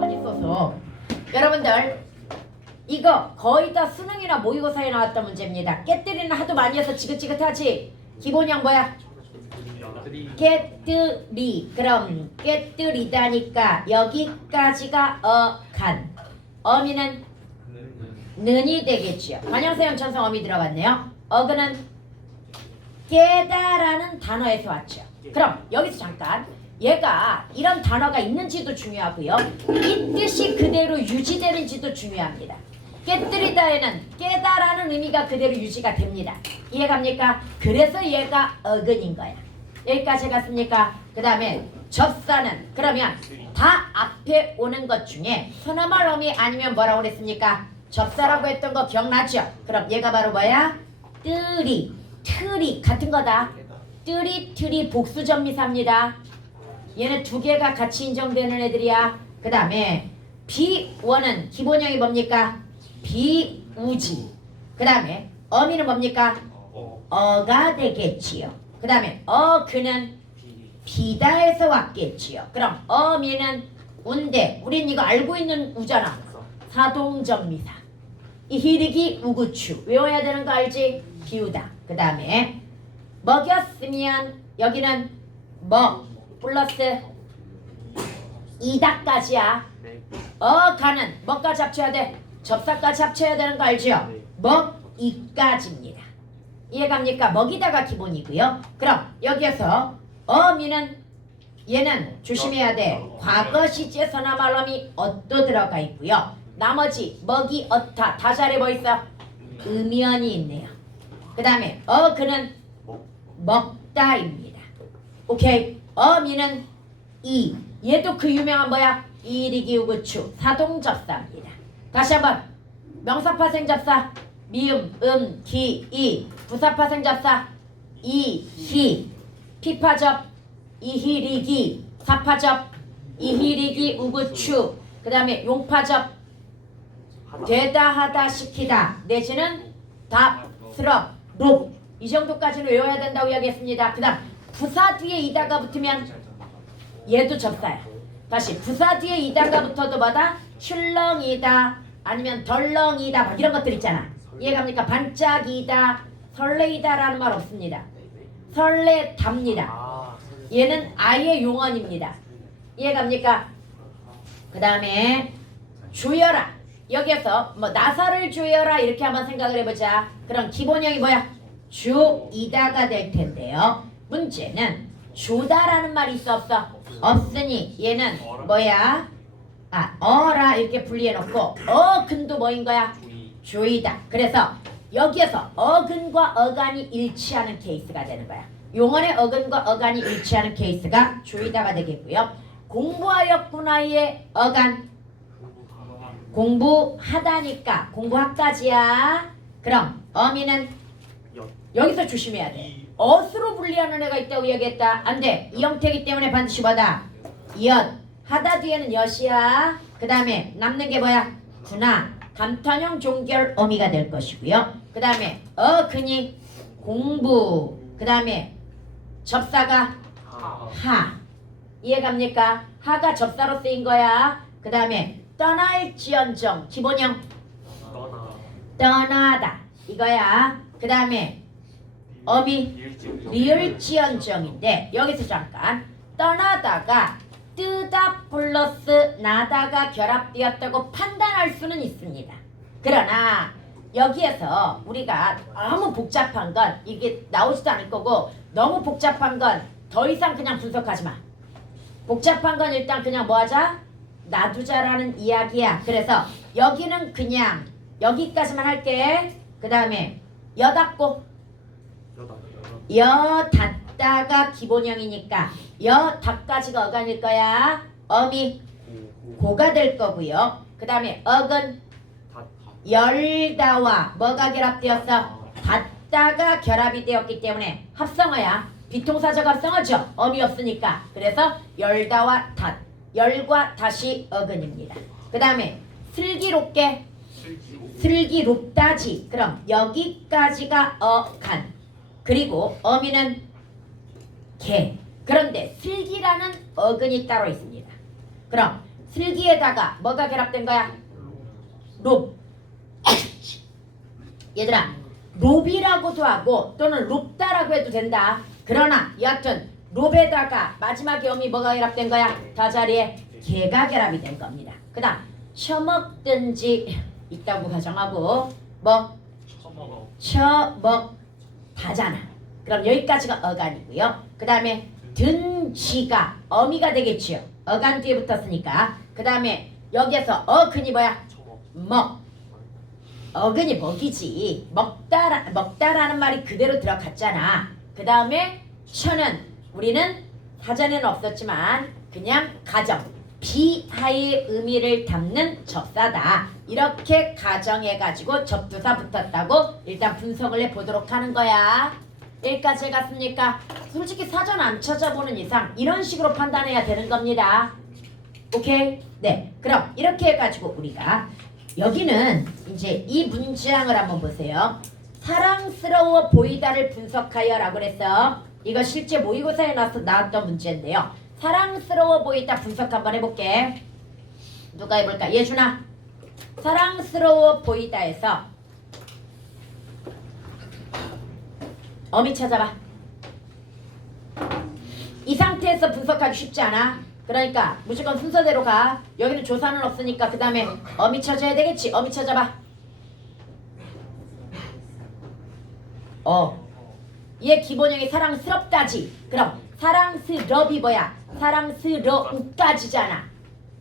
많이 써서 여러분들 이거 거의 다 수능이나 모의고사에 나왔던 문제입니다. 깨뜨리는 하도 많이 해서 지긋지긋하지. 기본형 뭐야? 깨뜨리. 그럼 깨뜨리다니까 여기까지가 어간. 어미는 는이 되겠지요. 관형사형 전성 어미 들어갔네요. 어근은 깨다라는 단어에서 왔죠. 그럼 여기서 잠깐 얘가 이런 단어가 있는지도 중요하고요. 이 뜻이 그대로 유지되는지도 중요합니다. 깨뜨리다에는 깨다라는 의미가 그대로 유지가 됩니다. 이해갑니까? 그래서 얘가 어근인 거야. 여기까지 갔습니까? 그 다음에 접사는 그러면 다 앞에 오는 것 중에 서너말 어미 아니면 뭐라고 그랬습니까? 접사라고 했던 거 기억나죠? 그럼 얘가 바로 뭐야? 뜨리, 트리 같은 거다. 뜨리, 트리 복수전미사입니다. 얘는 두 개가 같이 인정되는 애들이야. 그 다음에 비원은 기본형이 뭡니까? 비우지. 그 다음에 어미는 뭡니까? 어가 되겠지요. 그 다음에 어그는 비다에서 왔겠지요. 그럼 어미는 운대. 우린 이거 알고 있는 우잖아. 사동전미사. 이 히리기 우구추. 외워야 되는 거 알지? 비우다. 그 다음에 먹였으면 여기는 먹 플러스 이다까지야. 어가는 뭐까지 합쳐야 돼? 접사까지 합쳐야 되는 거 알죠? 먹이까지입니다. 이해갑니까? 먹이다가 기본이고요. 그럼 여기에서 어미는 얘는 조심해야 돼. 과거 시제 서나 말음이 어또 들어가 있고요. 나머지 먹이 어타 다자리 뭐 있어? 음연이 있네요. 그 다음에 어그는 먹다입니다. 오케이. 어미는 이. 얘도 그 유명한 뭐야? 이리기우구추 사동접사입니다. 다시 한번 명사파생 접사 미음 기 이. 부사파생 접사 이 히. 피파접 이히리기. 사파접 이히리기 우구추. 그 다음에 용파접 되다 하다 시키다 내지는 답 스럽 룩. 이 정도까지는 외워야 된다고 이야기했습니다. 그 다음 부사 뒤에 이다가 붙으면 얘도 접사야. 다시 부사 뒤에 이다가 붙어도 뭐다? 출렁이다 아니면 덜렁이다 막 이런 것들 있잖아. 이해갑니까? 반짝이다 설레이다라는 말 없습니다. 설레답니다. 얘는 아예 용언입니다. 이해갑니까? 그 다음에 조여라. 여기에서 뭐 나사를 조여라 이렇게 한번 생각을 해보자. 그럼 기본형이 뭐야? 조이다가 될 텐데요. 문제는 조다라는 말이 있어 없어? 없으니 얘는 뭐야? 어라 이렇게 분리해놓고 어근도 뭐인 거야? 조이다. 그래서 여기에서 어근과 어간이 일치하는 케이스가 되는 거야. 용언의 어근과 어간이 일치하는 케이스가 조이다가 되겠고요. 공부하였구나의 어간 공부하다니까 공부학까지야. 그럼 어미는 여기서 조심해야 돼. 어수로 분리하는 애가 있다고 얘기했다. 안 돼. 이 형태이기 때문에 반드시 뭐다? 엿. 하다 뒤에는 엿이야. 그 다음에 남는 게 뭐야? 구나. 감탄형 종결 어미가 될 것이고요. 그 다음에 어근이 공부. 그 다음에 접사가 하. 이해갑니까? 하가 접사로 쓰인 거야. 그 다음에 떠날지언정 기본형 떠나다 이거야. 그 다음에 어미 리을지언정인데 여기서 잠깐 떠나다가 뜨다 플러스 나다가 결합되었다고 판단할 수는 있습니다. 그러나 여기에서 우리가 너무 복잡한 건 이게 나오지도 않을 거고 너무 복잡한 건 더 이상 그냥 분석하지 마. 복잡한 건 일단 그냥 뭐 하자? 놔두자라는 이야기야. 그래서 여기는 그냥 여기까지만 할게. 그 다음에 여닫고 여닫다가 기본형이니까 여닫까지가 어간일 거야. 어미 고가 될 거고요. 그 다음에 어근 열다와 뭐가 결합되었어? 닫다가 결합이 되었기 때문에 합성어야. 비동사적 합성어죠. 어미 없으니까. 그래서 열다와 닫. 열과 다시 어근입니다. 그 다음에 슬기롭게 슬기롭다지. 그럼 여기까지가 어간. 그리고 어미는 개. 그런데 슬기라는 어근이 따로 있습니다. 그럼 슬기에다가 뭐가 결합된 거야? 롭. 얘들아, 롭이라고도 하고 또는 롭다라고 해도 된다. 그러나 여하튼 롭에다가 마지막에 어미 뭐가 결합된 거야? 다자리에 개가 결합이 된 겁니다. 그 다음 처먹든지 있다고 가정하고 뭐? 처먹다잖아. 그럼 여기까지가 어간이고요. 그 다음에 든지가 어미가 되겠지요. 어간 뒤에 붙었으니까. 그 다음에 여기에서 어근이 뭐야? 먹. 어근이 먹이지. 먹다라는 말이 그대로 들어갔잖아. 그 다음에 처는 우리는 사전에는 없었지만 그냥 가정, 비하의 의미를 담는 접사다. 이렇게 가정해가지고 접두사 붙었다고 일단 분석을 해보도록 하는 거야. 여기까지 해갔습니까? 솔직히 사전 안 찾아보는 이상 이런 식으로 판단해야 되는 겁니다. 오케이? 네. 그럼 이렇게 해가지고 우리가 여기는 이제 이 문장을 한번 보세요. 사랑스러워 보이다를 분석하여 라고 그랬어. 이거 실제 모의고사에 나왔던 문제인데요. 사랑스러워 보이다 분석 한번 해볼게. 누가 해볼까? 예준아. 사랑스러워 보이다에서 어미 찾아봐. 이 상태에서 분석하기 쉽지 않아. 그러니까 무조건 순서대로 가. 여기는 조사는 없으니까 그 다음에 어미 찾아야 되겠지. 어미 찾아봐. 얘 기본형이 사랑스럽다지. 그럼 사랑스럽이 뭐야? 사랑스러우까지잖아.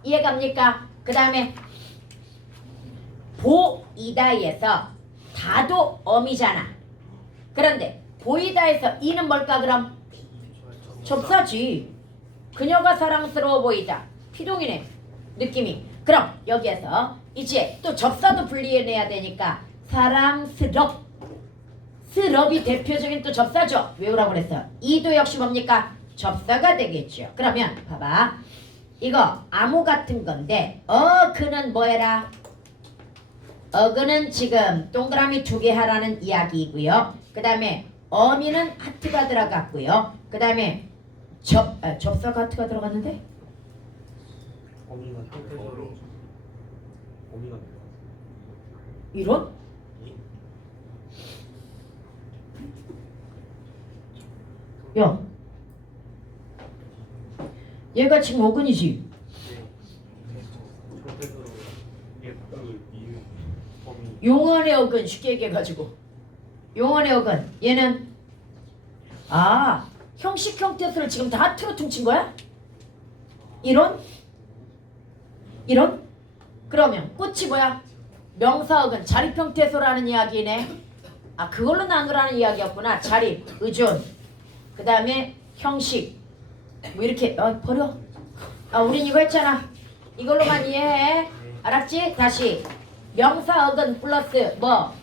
이해갑니까? 그 다음에 보이다에서 다도 어미잖아. 그런데 보이다에서 이는 뭘까 그럼? 접사지. 그녀가 사랑스러워 보이다. 피동이네. 느낌이. 그럼 여기에서 이제 또 접사도 분리해내야 되니까 사랑스럽. 스럽이 대표적인 또 접사죠. 외우라고 그랬어. 이도 역시 뭡니까? 접사가 되겠죠. 그러면 봐봐. 이거 암호 같은 건데 그는 뭐해라? 어그는 지금 동그라미 2개 하라는 이야기이고요. 그 다음에 어미는 하트가 들어갔고요. 그 다음에 접사가 하트가 들어갔는데? 어미가 상태적으로 어미가 이런? 야, 얘가 지금 어근이지? 상태적으로 이게 어미 용언의 어근 쉽게 얘기해가지고 용언의 어근 얘는 형식 형태수를 지금 다 하트로 퉁친 거야? 이런? 그러면 꽃이 뭐야? 명사어근 자립형태소라는 이야기네. 그걸로 나누라는 이야기였구나. 자립, 의존, 그 다음에 형식 뭐 이렇게 버려. 우린 이거 했잖아. 이걸로만 이해해. 알았지? 다시 명사어근 플러스 뭐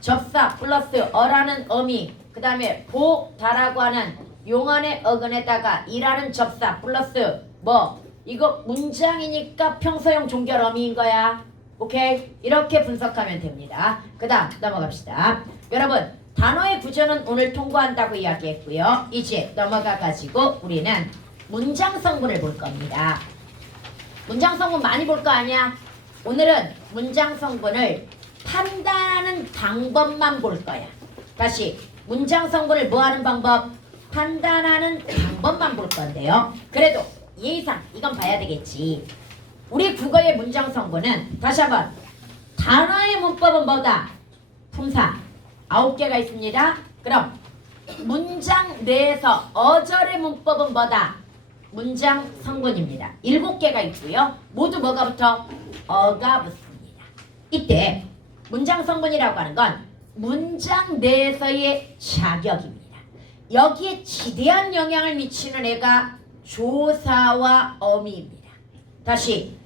접사 플러스 어라는 어미, 그 다음에 보다라고 하는 용언의 어근에다가 이라는 접사 플러스 뭐 이거 문장이니까 평소형 종결 어미인 거야. 오케이? 이렇게 분석하면 됩니다. 그 다음 넘어갑시다. 여러분 단어의 구조는 오늘 통과한다고 이야기했고요. 이제 넘어가가지고 우리는 문장 성분을 볼 겁니다. 문장 성분 많이 볼 거 아니야? 오늘은 문장 성분을 판단하는 방법만 볼 거야. 다시 문장 성분을 뭐하는 방법? 판단하는 방법만 볼 건데요. 그래도 예의상 이건 봐야 되겠지. 우리 국어의 문장 성분은 다시 한번 단어의 문법은 뭐다? 품사 9개가 있습니다. 그럼 문장 내에서 어절의 문법은 뭐다? 문장 성분입니다. 7개가 있고요. 모두 뭐가 붙어? 어가 붙습니다. 이때 문장 성분이라고 하는 건 문장 내에서의 자격입니다. 여기에 지대한 영향을 미치는 애가 조사와 어미입니다. 다시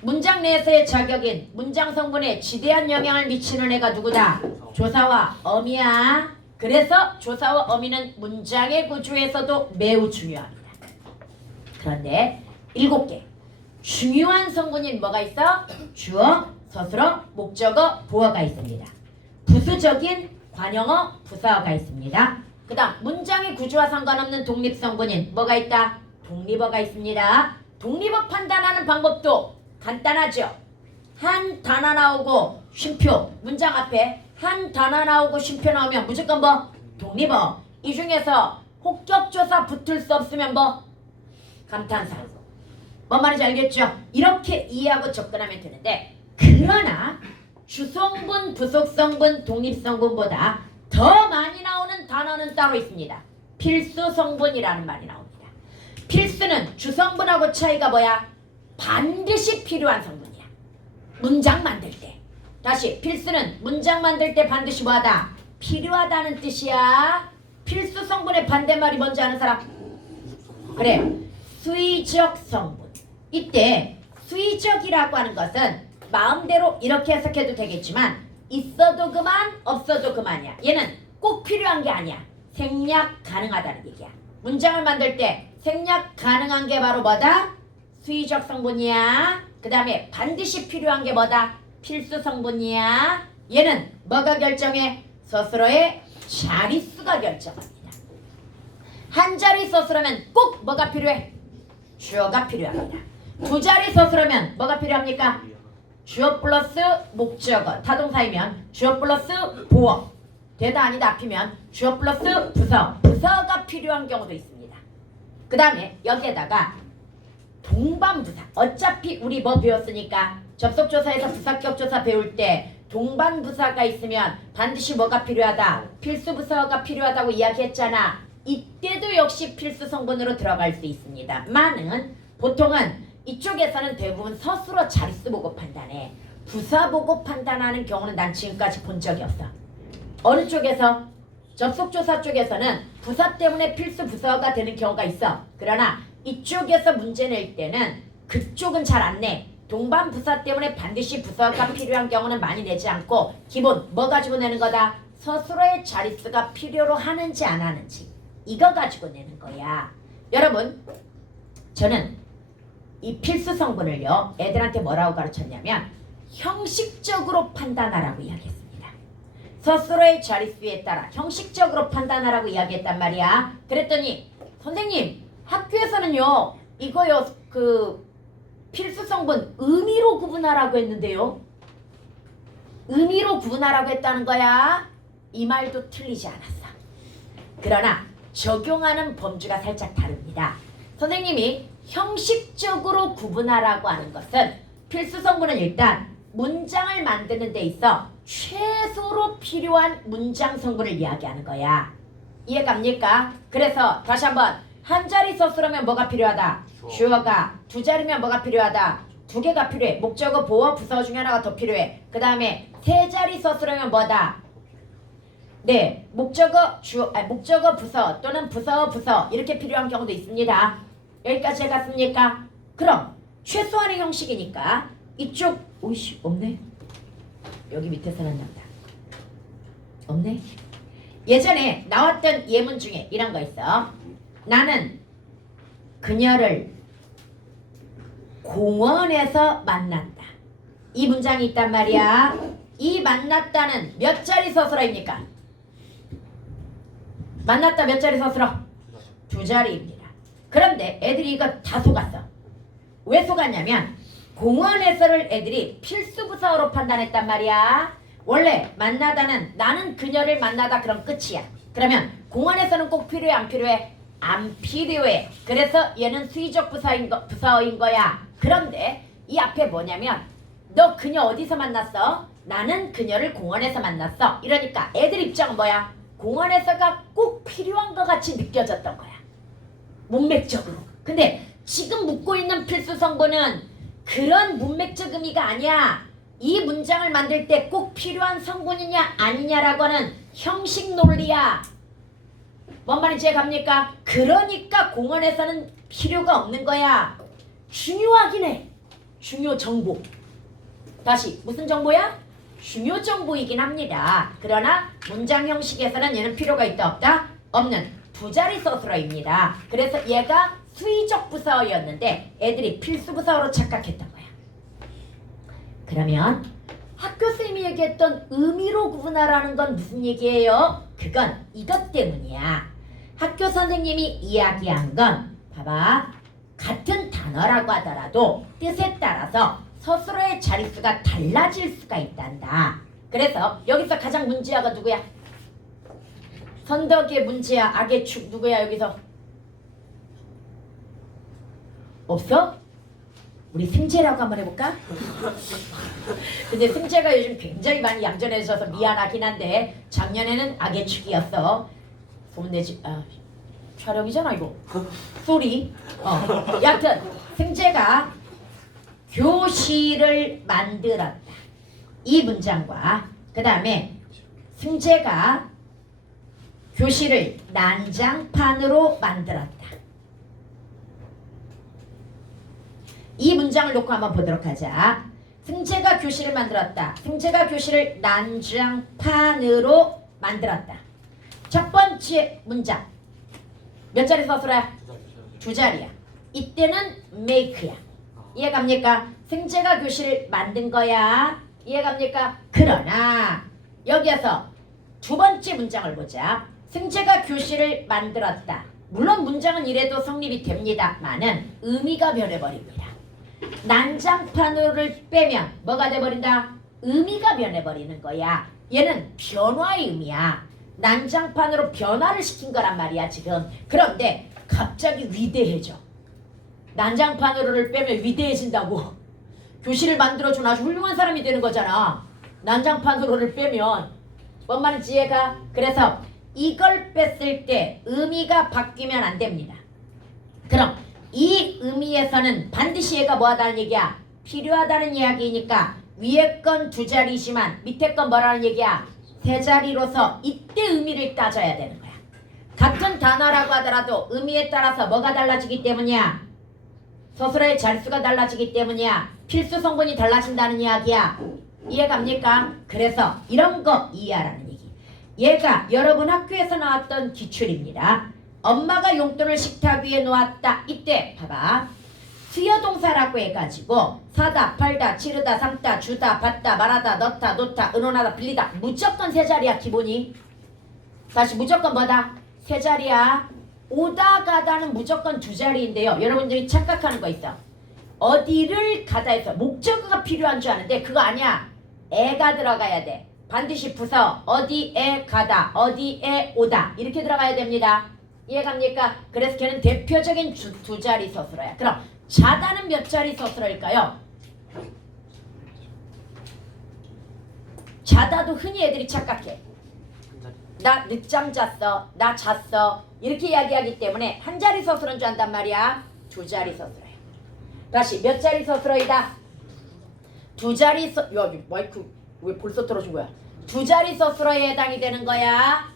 문장 내에서의 자격인 문장 성분에 지대한 영향을 미치는 애가 누구다? 조사와 어미야. 그래서 조사와 어미는 문장의 구조에서도 매우 중요합니다. 그런데 7개 중요한 성분인 뭐가 있어? 주어, 서술어, 목적어, 보어가 있습니다. 부수적인 관형어, 부사어가 있습니다. 그 그 다음 문장의 구조와 상관없는 독립성분인 뭐가 있다? 독립어가 있습니다. 독립어 판단하는 방법도 간단하죠. 한 단어 나오고 쉼표, 문장 앞에 한 단어 나오고 쉼표 나오면 무조건 뭐? 독립어. 이 중에서 혹격조사 붙을 수 없으면 뭐? 감탄사. 뭔 말인지 알겠죠? 이렇게 이해하고 접근하면 되는데, 그러나 주성분, 부속성분, 독립성분보다 더 많이 나오는 단어는 따로 있습니다. 필수성분이라는 말이 나옵니다. 필수는 주성분하고 차이가 뭐야? 반드시 필요한 성분이야. 문장 만들 때. 다시 필수는 문장 만들 때 반드시 뭐하다? 필요하다는 뜻이야. 필수 성분의 반대말이 뭔지 아는 사람? 그래, 수의적 성분. 이때 수의적이라고 하는 것은 마음대로 이렇게 해석해도 되겠지만 있어도 그만 없어도 그만이야. 얘는 꼭 필요한 게 아니야. 생략 가능하다는 얘기야. 문장을 만들 때 생략 가능한 게 바로 뭐다? 수의적 성분이야. 그 다음에 반드시 필요한 게 뭐다? 필수 성분이야. 얘는 뭐가 결정해? 서술어의 자릿수가 결정합니다. 한 자리 서술하면 꼭 뭐가 필요해? 주어가 필요합니다. 두 자리 서술하면 뭐가 필요합니까? 주어 플러스 목적어. 타동사이면 주어 플러스 보어. 되다 아니다 앞이면 주어 플러스 부서. 부서가 필요한 경우도 있습니다. 그 다음에 여기에다가 동반부사. 어차피 우리 뭐 배웠으니까 접속조사에서 부사격조사 배울 때 동반부사가 있으면 반드시 뭐가 필요하다? 필수부사가 필요하다고 이야기했잖아. 이때도 역시 필수 성분으로 들어갈 수 있습니다. 많은 보통은 이쪽에서는 대부분 서술어 자릿수 보고 판단해. 부사 보고 판단하는 경우는 난 지금까지 본 적이 없어. 어느 쪽에서? 접속조사 쪽에서는 부사 때문에 필수 부사가 되는 경우가 있어. 그러나 이쪽에서 문제 낼 때는 그쪽은 잘 안 내. 동반 부사 때문에 반드시 부사가 필요한 경우는 많이 내지 않고 기본 뭐 가지고 내는 거다? 서술어의 자릿수가 필요로 하는지 안 하는지 이거 가지고 내는 거야. 여러분, 저는 이 필수 성분을요 애들한테 뭐라고 가르쳤냐면 형식적으로 판단하라고 이야기했습니다. 서술어의 자릿수에 따라 형식적으로 판단하라고 이야기했단 말이야. 그랬더니 선생님 학교에서는요 이거요 그 필수 성분 의미로 구분하라고 했는데요. 의미로 구분하라고 했다는 거야. 이 말도 틀리지 않았어. 그러나 적용하는 범주가 살짝 다릅니다. 선생님이 형식적으로 구분하라고 하는 것은 필수 성분은 일단 문장을 만드는 데 있어 최소로 필요한 문장 성분을 이야기하는 거야. 이해갑니까? 그래서 다시 한번 한 자리 서술하면 뭐가 필요하다? 주어가. 두 자리면 뭐가 필요하다? 두 개가 필요해. 목적어, 보어, 부서 중에 하나가 더 필요해. 그 다음에 세 자리 서술하면 뭐다? 네, 목적어, 목적어, 부서 또는 부서, 부서 이렇게 필요한 경우도 있습니다. 여기까지 해갔습니까? 그럼 최소한의 형식이니까 이쪽 오이씨 없네. 여기 밑에서는 나온다. 없네. 예전에 나왔던 예문 중에 이런 거 있어. 나는 그녀를 공원에서 만났다. 이 문장이 있단 말이야. 이 만났다는 몇 자리 서술어입니까? 만났다 몇 자리 서술어? 두 자리입니다. 그런데 애들이 이거 다 속았어. 왜 속았냐면 공원에서를 애들이 필수부사어로 판단했단 말이야. 원래 만나다는 나는 그녀를 만나다 그럼 끝이야. 그러면 공원에서는 꼭 필요해 안 필요해? 안 필요해. 그래서 얘는 수의적 부사어인 거야. 그런데 이 앞에 뭐냐면 너 그녀 어디서 만났어? 나는 그녀를 공원에서 만났어. 이러니까 애들 입장은 뭐야? 공원에서가 꼭 필요한 것 같이 느껴졌던 거야. 문맥적으로. 근데 지금 묻고 있는 필수 성분은 그런 문맥적 의미가 아니야. 이 문장을 만들 때 꼭 필요한 성분이냐 아니냐라고 하는 형식 논리야. 뭔 말인지 이해갑니까? 그러니까 공원에서는 필요가 없는 거야. 중요하긴 해. 중요 정보. 다시 무슨 정보야? 중요 정보이긴 합니다. 그러나 문장 형식에서는 얘는 필요가 있다 없다? 없는 두 자리 서술어입니다. 그래서 얘가 수의적 부사어였는데 애들이 필수 부사어로 착각했던 거야. 그러면 학교 쌤이 얘기했던 의미로 구분하라는 건 무슨 얘기예요? 그건 이것 때문이야. 학교 선생님이 이야기한 건 봐봐. 같은 단어라고 하더라도 뜻에 따라서 서술어의 자릿수가 달라질 수가 있단다. 그래서 여기서 가장 문제아가 누구야? 선덕의 문제아, 악의 축 누구야 여기서? 없어? 우리 승재라고 한번 해볼까? 근데 승재가 요즘 굉장히 많이 얌전해져서 미안하긴 한데 작년에는 악의 축이었어. 소문내지 촬영이잖아 이거. 소리. 여하튼 승재가 교실을 만들었다. 이 문장과 그 다음에 승재가 교실을 난장판으로 만들었다. 이 문장을 놓고 한번 보도록 하자. 승재가 교실을 만들었다. 승재가 교실을 난장판으로 만들었다. 첫 번째 문장 몇 자리 서술어야? 두 자리야. 이때는 make야. 이해갑니까? 승재가 교실을 만든 거야. 이해갑니까? 그러나 여기에서 두 번째 문장을 보자. 승재가 교실을 만들었다. 물론 문장은 이래도 성립이 됩니다만은 의미가 변해버립니다. 난장판으로를 빼면 뭐가 돼버린다? 의미가 변해버리는 거야. 얘는 변화의 의미야. 난장판으로 변화를 시킨 거란 말이야 지금. 그런데 갑자기 위대해져. 난장판으로를 빼면 위대해진다고. 교실을 만들어준 아주 훌륭한 사람이 되는 거잖아. 난장판으로를 빼면 뭔 말인지 이해가? 그래서 이걸 뺐을 때 의미가 바뀌면 안 됩니다. 그럼 이 의미에서는 반드시 얘가 뭐하다는 얘기야? 필요하다는 이야기니까 위에 건 두 자리지만 밑에 건 뭐라는 얘기야? 세 자리로서 이때 의미를 따져야 되는 거야. 같은 단어라고 하더라도 의미에 따라서 뭐가 달라지기 때문이야? 서술어의 자릿수가 달라지기 때문이야. 필수 성분이 달라진다는 이야기야. 이해갑니까? 그래서 이런 거 이해하라는 얘기. 얘가 여러분 학교에서 나왔던 기출입니다. 엄마가 용돈을 식탁 위에 놓았다. 이때 봐봐. 수여동사라고 해가지고 사다, 팔다, 치르다, 삼다, 주다, 받다, 말하다, 넣다, 놓다, 의논하다, 빌리다. 무조건 세 자리야 기본이. 다시 무조건 뭐다? 세 자리야. 오다 가다는 무조건 두 자리인데요. 여러분들이 착각하는 거 있어. 어디를 가다 해서 목적어가 필요한 줄 아는데 그거 아니야. 애가 들어가야 돼. 반드시 부서 어디에 가다, 어디에 오다 이렇게 들어가야 됩니다. 이해갑니까? 그래서 걔는 대표적인 두 자리 서술어야. 그럼 자다는 몇 자리 서술어일까요? 자다도 흔히 애들이 착각해. 나 늦잠 잤어, 나 잤어 이렇게 이야기하기 때문에 한 자리 서술어인 줄 안단 말이야. 두 자리 서술어야. 다시 몇 자리 서술어이다? 두 자리 서... 야 마이크 왜 벌써 떨어진 거야? 두 자리 서술어에 해당이 되는 거야.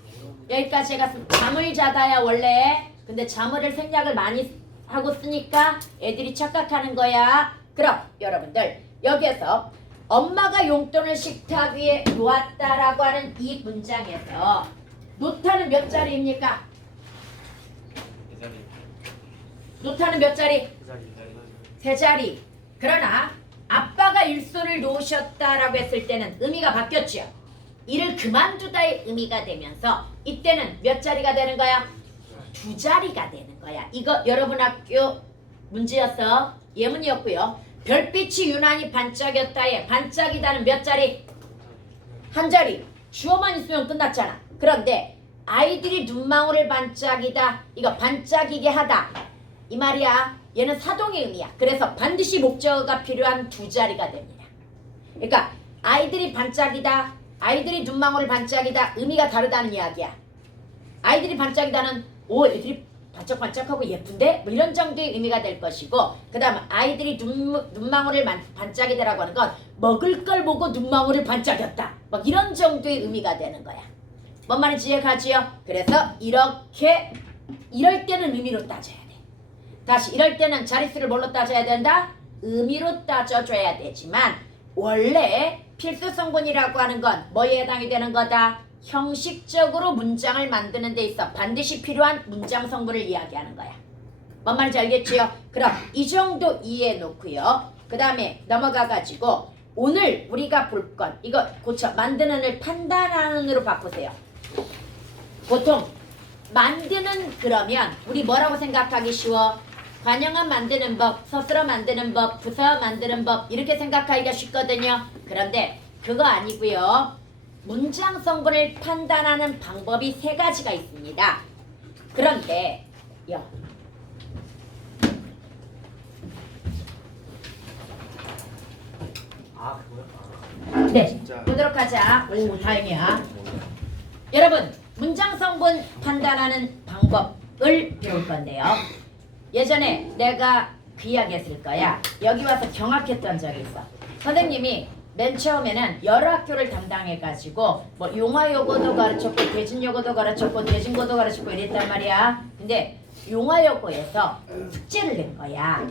여기까지 제가 잠을 자다야 원래. 근데 잠을 생략을 많이 하고 쓰니까 애들이 착각하는 거야. 그럼 여러분들 여기에서 엄마가 용돈을 식탁 위에 놓았다라고 하는 이 문장에서 놓다는 몇 자리입니까? 놓다는 몇 자리? 세 자리. 그러나 아빠가 일손을 놓으셨다라고 했을 때는 의미가 바뀌었죠. 일을 그만두다의 의미가 되면서 이때는 몇 자리가 되는 거야? 두 자리가 되는 거야. 이거 여러분 학교 문제였어. 예문이었고요. 별빛이 유난히 반짝였다에 반짝이다는 몇 자리? 한 자리. 주어만 있으면 끝났잖아. 그런데 아이들이 눈망울을 반짝이다. 이거 반짝이게 하다. 이 말이야. 얘는 사동의 의미야. 그래서 반드시 목적어가 필요한 두 자리가 됩니다. 그러니까 아이들이 반짝이다. 아이들이 눈망울을 반짝이다. 의미가 다르다는 이야기야. 아이들이 반짝이다는 오 애들이 반짝반짝하고 예쁜데? 뭐 이런 정도의 의미가 될 것이고 그 다음 아이들이 눈망울을 반짝이다라고 하는 건 먹을 걸 보고 눈망울을 반짝였다. 막 이런 정도의 의미가 되는 거야. 뭔 말인지 이해가지요? 그래서 이렇게 이럴 때는 의미로 따져야 돼. 다시 이럴 때는 자릿수를 뭘로 따져야 된다? 의미로 따져줘야 되지만 원래 필수 성분이라고 하는 건 뭐에 해당이 되는 거다? 형식적으로 문장을 만드는 데 있어 반드시 필요한 문장 성분을 이야기하는 거야. 뭔 말인지 알겠지요? 그럼 이 정도 이해해 놓고요. 그 다음에 넘어가가지고 오늘 우리가 볼 건 이거 고쳐 만드는을 판단하는으로 바꾸세요. 보통 만드는 그러면 우리 뭐라고 생각하기 쉬워? 관형어 만드는 법, 서술어 만드는 법, 부사어 만드는 법 이렇게 생각하기가 쉽거든요. 그런데 그거 아니고요. 문장 성분을 판단하는 방법이 세 가지가 있습니다. 그런데 아 그거야? 네, 진짜. 보도록 하자. 오, 다행이야. 여러분, 문장 성분 판단하는 방법을 배울 건데요. 예전에 내가 그 이야기 했을 거야. 여기 와서 경악했던 적이 있어. 선생님이 맨 처음에는 여러 학교를 담당해가지고 뭐 용화여고도 가르쳤고 대진여고도 가르쳤고 대진고도 가르쳤고 이랬단 말이야. 근데 용화여고에서 숙제를 낸 거야.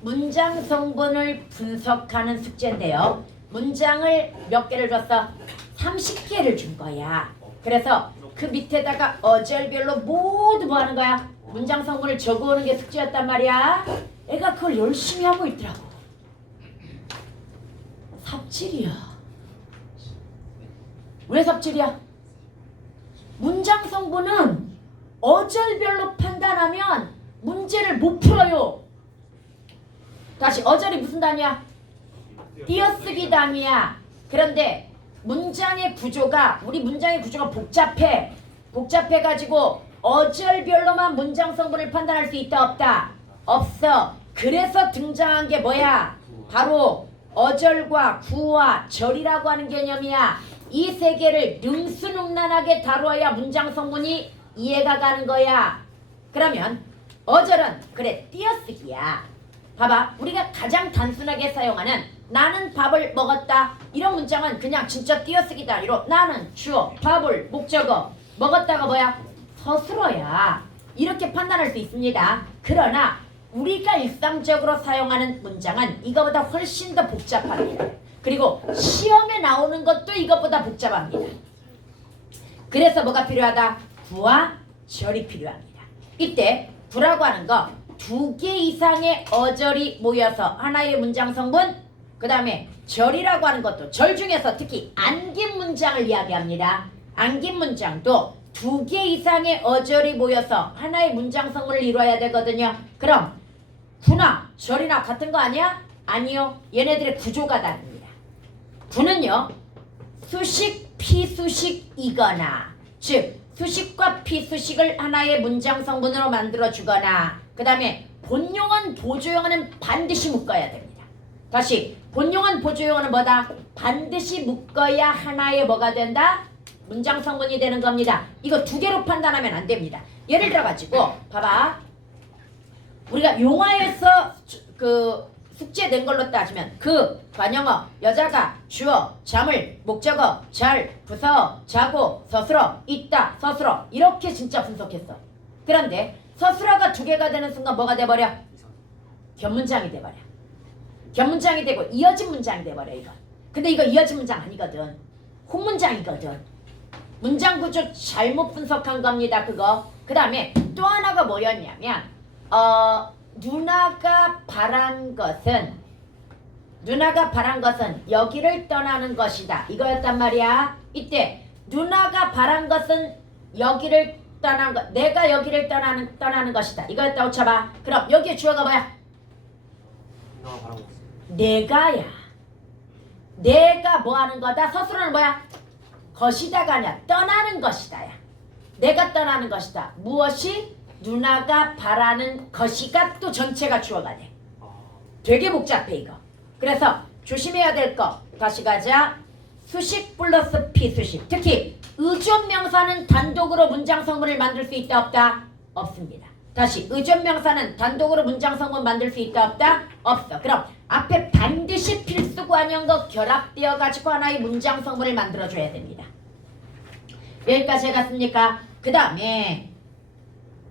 문장 성분을 분석하는 숙제인데요. 문장을 몇 개를 줬어? 30개를 준 거야. 그래서 그 밑에다가 어절별로 모두 뭐 하는 거야? 문장 성분을 적어오는 게 숙제였단 말이야. 애가 그걸 열심히 하고 있더라고. 삽질이야. 왜 삽질이야? 문장 성분은 어절별로 판단하면 문제를 못 풀어요. 다시 어절이 무슨 단위야? 띄어쓰기 단위야. 그런데 문장의 구조가 우리 문장의 구조가 복잡해가지고 어절별로만 문장 성분을 판단할 수 있다 없다? 없어. 그래서 등장한 게 뭐야? 바로 어절과 구와 절이라고 하는 개념이야. 이 세 개를 능수능란하게 다루어야 문장 성분이 이해가 가는 거야. 그러면 어절은 그래 띄어쓰기야. 봐봐, 우리가 가장 단순하게 사용하는 나는 밥을 먹었다 이런 문장은 그냥 진짜 띄어쓰기 단위로 나는 주어, 밥을 목적어, 먹었다가 뭐야? 서술어야. 이렇게 판단할 수 있습니다. 그러나 우리가 일상적으로 사용하는 문장은 이거보다 훨씬 더 복잡합니다. 그리고 시험에 나오는 것도 이것보다 복잡합니다. 그래서 뭐가 필요하다? 구와 절이 필요합니다. 이때 구라고 하는 거 2개 이상의 어절이 모여서 하나의 문장 성분, 그 다음에 절이라고 하는 것도 절 중에서 특히 안긴 문장을 이야기합니다. 안긴 문장도 2개 이상의 어절이 모여서 하나의 문장 성분을 이루어야 되거든요. 그럼 구나 절이나 같은 거 아니야? 아니요. 얘네들의 구조가 다릅니다. 구는요. 수식, 피수식이거나 즉 수식과 피수식을 하나의 문장 성분으로 만들어주거나 그 다음에 본용은 보조용어는 반드시 묶어야 됩니다. 다시 본용은 보조용어는 뭐다? 반드시 묶어야 하나의 뭐가 된다? 문장 성분이 되는 겁니다. 이거 2개로 판단하면 안 됩니다. 예를 들어 가지고 봐봐. 우리가 용화에서 그 숙제 낸 걸로 따지면 그 관형어 여자가 주어 잠을 목적어 잘 부서 자고 서술어 있다 서술어 이렇게 진짜 분석했어. 그런데 서술어가 2개가 되는 순간 뭐가 돼버려? 견문장이 돼버려. 견문장이 되고 이어진 문장이 돼버려 이거. 근데 이거 이어진 문장 아니거든. 혼문장이거든. 문장 구조 잘못 분석한 겁니다. 그거. 그 다음에 또 하나가 뭐였냐면 누나가 바란 것은 여기를 떠나는 것이다. 이거였단 말이야. 이때 누나가 바란 것은 여기를 떠나는 것, 내가 여기를 떠나는 것이다. 이거였다고 쳐봐. 그럼 여기에 주어가 뭐야? 누나가 바라고 있어. 내가야. 내가 뭐 하는 거다? 서술어는 뭐야? 것이다가 아니야. 떠나는 것이다야. 내가 떠나는 것이다. 무엇이? 누나가 바라는 것이가 또 전체가 주어가 돼. 되게 복잡해 이거. 그래서 조심해야 될 거. 다시 가자. 수식 플러스 피수식. 특히 의존명사는 단독으로 문장 성분을 만들 수 있다 없다? 없습니다. 다시 의존명사는 단독으로 문장 성분 만들 수 있다 없다? 없어. 그럼 앞에 반드시 필수 관형과 결합되어 가지고 하나의 문장 성분을 만들어줘야 됩니다. 여기까지 해갔습니까? 그 다음에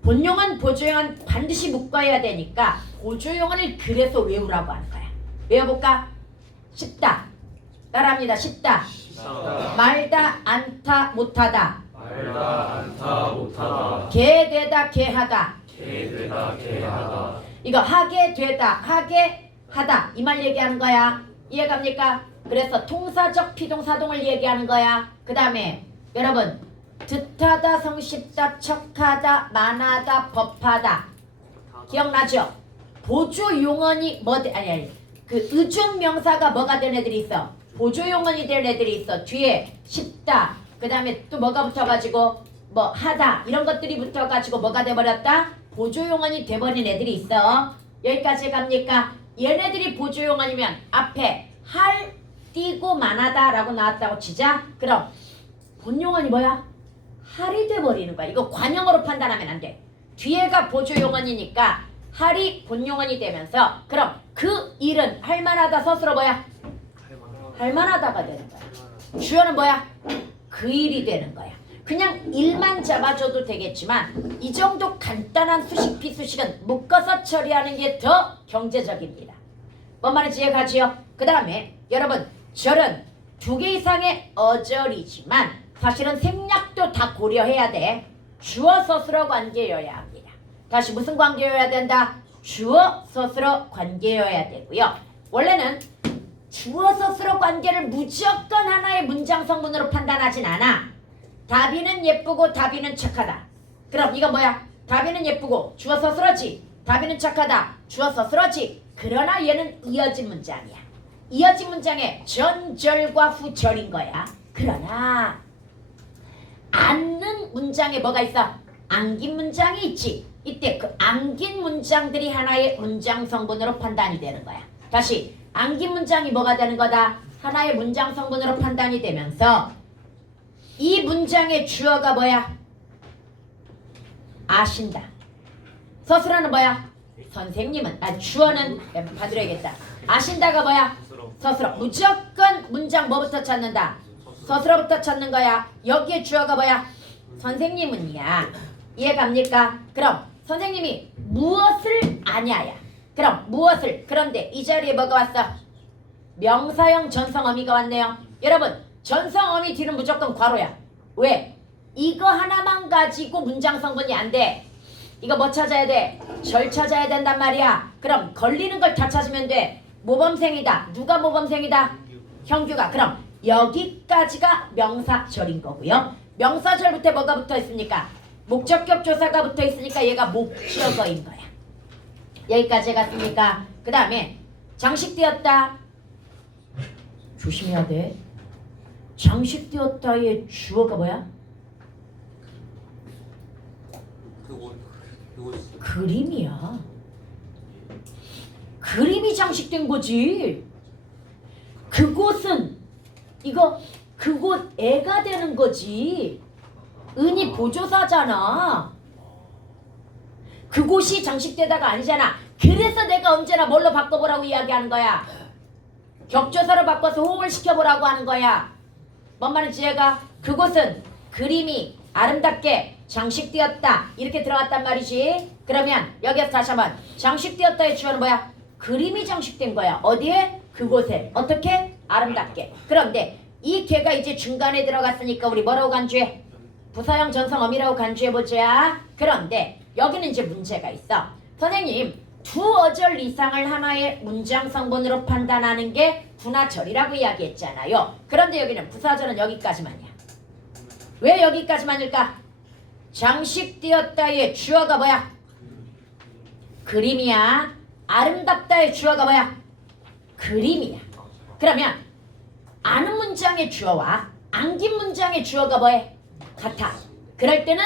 본용은 보조용은 반드시 묶어야 되니까 보조용어를 그래서 외우라고 하는 거야. 외워볼까? 쉽다. 따라합니다. 쉽다. 말다 않다 못하다. 말다 않다 못하다. 개되다 개하다. 개되다 개하다. 이거 하게 되다 하게 하다 이 말 얘기하는 거야. 이해갑니까? 그래서 통사적 피동사동을 얘기하는 거야. 그 다음에 여러분 뜻하다, 성쉽다, 척하다, 만하다, 법하다. 기억나죠? 보조 용언이 그 의존 명사가 뭐가 된 애들이 있어? 보조 용언이 된 애들이 있어. 뒤에 쉽다. 그 다음에 또 뭐가 붙어가지고 뭐 하다 이런 것들이 붙어가지고 뭐가 돼버렸다? 보조 용언이 돼버린 애들이 있어. 여기까지 갑니까? 얘네들이 보조 용언이면 앞에 할 띄고 만하다 라고 나왔다고 치자. 그럼 본 용언이 뭐야? 할이 돼버리는 거야. 이거 관형으로 판단하면 안 돼. 뒤에가 보조 용언이니까 할이 본 용언이 되면서 그럼 그 일은 할만하다 서술어 뭐야? 할만하다가 되는 거야. 주어는 뭐야? 그 일이 되는 거야. 그냥 일만 잡아줘도 되겠지만 이 정도 간단한 수식 비수식은 묶어서 처리하는 게 더 경제적입니다. 뭔 말인지 이해가지요? 그 다음에 여러분 절은 2개 이상의 어절이지만 사실은 생략도 다 고려해야 돼. 주어 서술어 관계여야 합니다. 다시 무슨 관계여야 된다? 주어 서술어 관계여야 되고요. 원래는 주어 서술어 관계를 무조건 하나의 문장 성분으로 판단하진 않아. 다비는 예쁘고 다비는 착하다. 그럼 이거 뭐야? 다비는 예쁘고 주어 서술어지. 다비는 착하다. 주어 서술어지. 그러나 얘는 이어진 문장이야. 이어진 문장에 전절과 후절인 거야. 그러나 않는 문장에 뭐가 있어? 안긴 문장이 있지. 이때 그 안긴 문장들이 하나의 문장 성분으로 판단이 되는 거야. 다시 안긴 문장이 뭐가 되는 거다? 하나의 문장 성분으로 판단이 되면서 이 문장의 주어가 뭐야? 아신다. 서술어는 뭐야? 선생님은. 주어는 봐드려야겠다. 아신다가 뭐야? 서술어. 무조건 문장 뭐부터 찾는다? 서술어부터 찾는 거야. 여기에 주어가 뭐야? 선생님은이야. 이해갑니까? 그럼 선생님이 무엇을 아냐야. 그럼 무엇을. 그런데 이 자리에 뭐가 왔어? 명사형 전성어미가 왔네요. 여러분 전성어미 뒤는 무조건 괄호야. 왜? 이거 하나만 가지고 문장 성분이 안 돼. 이거 뭐 찾아야 돼? 절 찾아야 된단 말이야. 그럼 걸리는 걸 다 찾으면 돼. 모범생이다. 누가 모범생이다? 형규가. 그럼 여기까지가 명사절인 거고요. 명사절부터 뭐가 붙어 있습니까? 목적격 조사가 붙어 있으니까 얘가 목적어인 거야. 여기까지 갔습니까? 그 다음에 장식되었다. 조심해야 돼. 장식되었다의 주어가 뭐야? 그림이야. 그림이 장식된 거지. 그곳은 이거 그곳 애가 되는 거지. 은이 보조사잖아. 그곳이 장식되다가 아니잖아. 그래서 내가 언제나 뭘로 바꿔보라고 이야기하는 거야. 격조사로 바꿔서 호응을 시켜보라고 하는 거야. 뭔 말인지 얘가 그곳은 그림이 아름답게 장식되었다. 이렇게 들어갔단 말이지. 그러면 여기서 다시 한번 장식되었다의 주어는 뭐야? 그림이 장식된 거야. 어디에? 그곳에. 어떻게? 아름답게. 그런데 이 개가 이제 중간에 들어갔으니까 우리 뭐라고 간주해? 부사형 전성어미라고 간주해보자. 그런데 여기는 이제 문제가 있어. 선생님 2어절 이상을 하나의 문장 성분으로 판단하는 게 분하절이라고 이야기했잖아요. 그런데 여기는 부사절은 여기까지만이야. 왜 여기까지만일까? 장식되었다의 주어가 뭐야? 그림이야. 아름답다의 주어가 뭐야? 그림이야. 그러면 아는 문장의 주어와 안긴 문장의 주어가 뭐해? 같아. 그럴 때는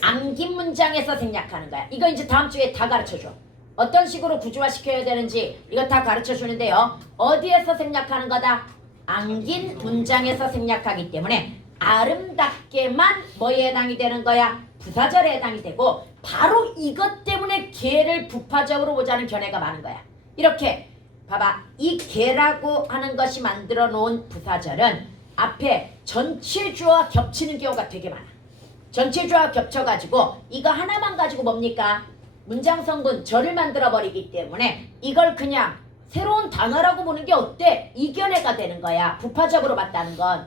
안긴 문장에서 생략하는 거야. 이거 이제 다음 주에 다 가르쳐줘. 어떤 식으로 구조화시켜야 되는지 이거 다 가르쳐주는데요. 어디에서 생략하는 거다? 안긴 문장에서 생략하기 때문에 아름답게만 뭐에 해당이 되는 거야? 부사절에 해당이 되고 바로 이것 때문에 개를 부파적으로 보자는 견해가 많은 거야. 이렇게 봐봐. 이 개라고 하는 것이 만들어 놓은 부사절은 앞에 전체 주어와 겹치는 경우가 되게 많아. 전체 주어와 겹쳐가지고 이거 하나만 가지고 뭡니까? 문장 성분 절을 만들어 버리기 때문에 이걸 그냥 새로운 단어라고 보는 게 어때? 이 견해가 되는 거야. 부파적으로 봤다는 건.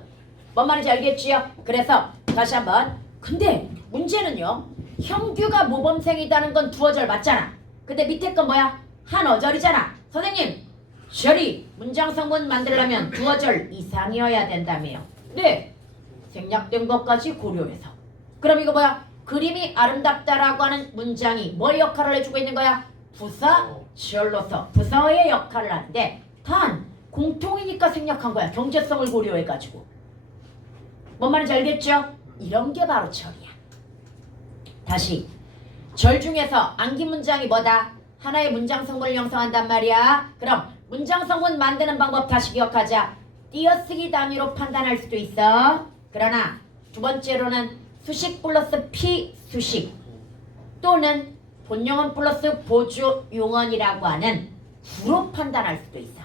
뭔 말인지 알겠지요? 그래서 다시 한번. 근데 문제는요. 형규가 모범생이다는 건 2어절 맞잖아. 근데 밑에 건 뭐야? 한 어절이잖아. 선생님 절이 문장 성분 만들려면 2어절 이상이어야 된다며요. 네. 생략된 것까지 고려해서. 그럼 이거 뭐야? 그림이 아름답다라고 하는 문장이 뭐 역할을 해주고 있는 거야? 부사절로서 부사의 역할을 하는데 단 공통이니까 생략한 거야. 경제성을 고려해가지고. 뭔 말인지 알겠죠? 이런 게 바로 절이야. 다시 절 중에서 암기 문장이 뭐다? 하나의 문장 성분을 형성한단 말이야. 그럼 문장 성분 만드는 방법 다시 기억하자. 띄어쓰기 단위로 판단할 수도 있어. 그러나 두 번째로는 수식 플러스 피수식 또는 본용언 플러스 보조용언이라고 하는 구로 판단할 수도 있어.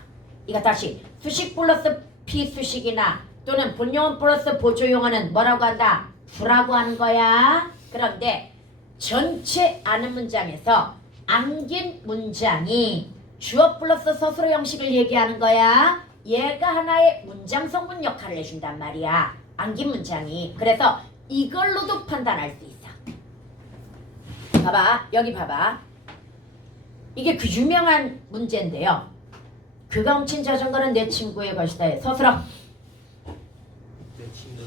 이거 다시 수식 플러스 피수식이나 또는 본용언 플러스 보조용언은 뭐라고 한다? 구라고 하는 거야. 그런데 전체 아는 문장에서 암긴 문장이 주어 플러스 서술어 형식을 얘기하는 거야. 얘가 하나의 문장 성분 역할을 해준단 말이야. 암긴 문장이. 그래서 이걸로도 판단할 수 있어. 봐봐. 여기 봐봐. 이게 그 유명한 문제인데요. 그가 훔친 자전거는 내 친구의 것이다. 서술어. 내 친구.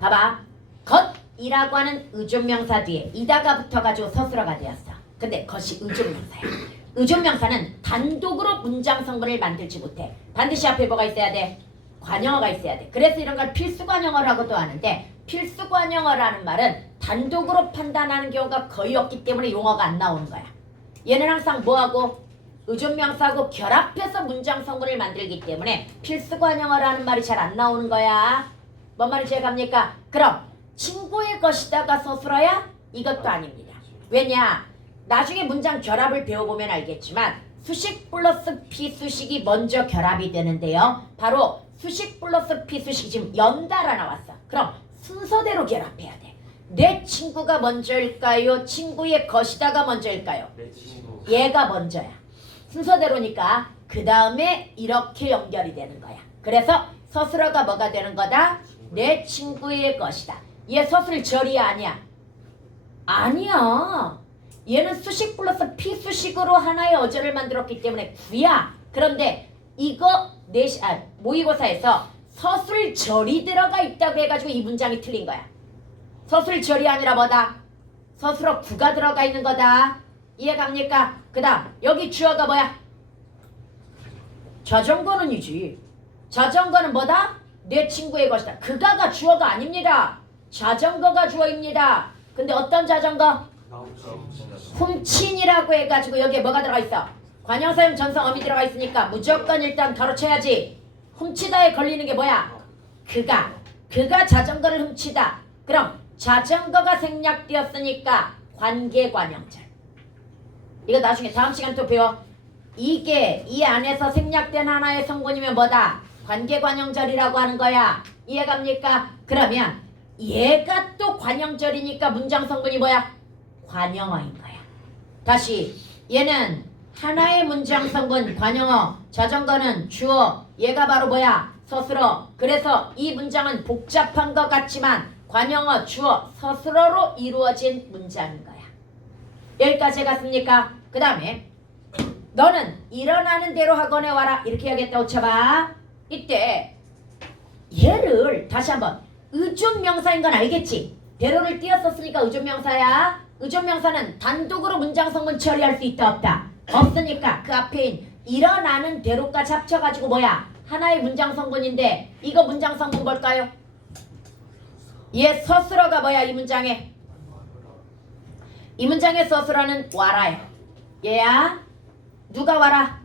봐봐. 것이라고 하는 의존명사 뒤에 이다가 붙어가지고 서술어가 되었어. 근데 것이 의존명사야. 의존명사는 단독으로 문장 성분을 만들지 못해. 반드시 앞에 뭐가 있어야 돼? 관형어가 있어야 돼. 그래서 이런 걸 필수관형어라고도 하는데 필수관형어라는 말은 단독으로 판단하는 경우가 거의 없기 때문에 용어가 안 나오는 거야. 얘는 항상 뭐하고? 의존명사하고 결합해서 문장 성분을 만들기 때문에 필수관형어라는 말이 잘 안 나오는 거야. 뭔 말인지 이해갑니까? 그럼 친구의 것이다가 서술어야? 이것도 아닙니다. 왜냐? 나중에 문장 결합을 배워보면 알겠지만 수식 플러스 피수식이 먼저 결합이 되는데요. 바로 수식 플러스 피수식이 지금 연달아 나왔어. 그럼 순서대로 결합해야 돼. 내 친구가 먼저일까요? 친구의 것이다가 먼저일까요? 내 친구. 얘가 먼저야. 순서대로니까 그 다음에 이렇게 연결이 되는 거야. 그래서 서술어가 뭐가 되는 거다? 내 친구의 것이다. 얘 서술절이야 아니야? 아니야. 얘는 수식 플러스 피수식으로 하나의 어절을 만들었기 때문에 구야. 그런데 이거 모의고사에서 서술절이 들어가 있다고 해가지고 이 문장이 틀린 거야. 서술절이 아니라 뭐다? 서술어 구가 들어가 있는 거다. 이해갑니까? 그 다음 여기 주어가 뭐야? 자전거는이지. 자전거는 뭐다? 내 친구의 것이다. 그가가 주어가 아닙니다. 자전거가 주어입니다. 근데 어떤 자전거? 훔친이라고 해가지고 여기에 뭐가 들어가 있어? 관형사용 전성 어미 들어가 있으니까 무조건 일단 가로쳐야지. 훔치다에 걸리는 게 뭐야? 그가 자전거를 훔치다. 그럼 자전거가 생략되었으니까 관계관형절. 이거 나중에 다음 시간 또 배워. 이게 이 안에서 생략된 하나의 성분이면 뭐다? 관계관형절이라고 하는 거야. 이해갑니까? 그러면 얘가 또 관형절이니까 문장 성분이 뭐야? 관형어인 거야. 다시 얘는 하나의 문장 성분 관형어, 자전거는 주어, 얘가 바로 뭐야? 서술어. 그래서 이 문장은 복잡한 것 같지만 관형어, 주어, 서술어로 이루어진 문장인 거야. 여기까지 해갔습니까? 그 다음에 너는 일어나는 대로 학원에 와라. 이렇게 해야겠다고 쳐봐. 이때 얘를 다시 한번 의존명사인 건 알겠지? 대로를 띄었었으니까 의존명사야. 의존명사는 단독으로 문장 성분 처리할 수 있다 없다? 없으니까 그 앞에인 일어나는 대로까지 합쳐가지고 뭐야? 하나의 문장 성분인데 이거 문장 성분 뭘까요? 얘 서술어가 뭐야? 이 문장에 서술어는 와라야. 얘야 누가 와라?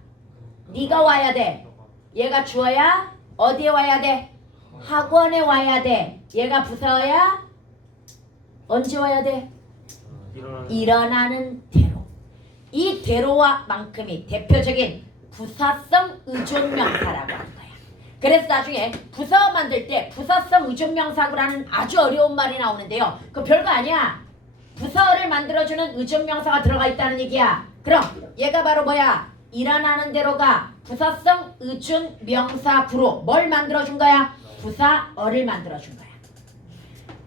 네가 와야 돼. 얘가 주어야? 어디에 와야 돼? 학원에 와야 돼. 얘가 부사어야? 언제 와야 돼? 일어나는 대로. 이 대로와 만큼이 대표적인 부사성 의존명사라고 하는 거야. 그래서 나중에 부사어 만들 때 부사성 의존명사구라는 아주 어려운 말이 나오는데요. 그거 별거 아니야. 부사어를 만들어주는 의존명사가 들어가 있다는 얘기야. 그럼 얘가 바로 뭐야? 일어나는 대로가 부사성 의존명사구로 뭘 만들어준 거야? 부사어를 만들어준 거야.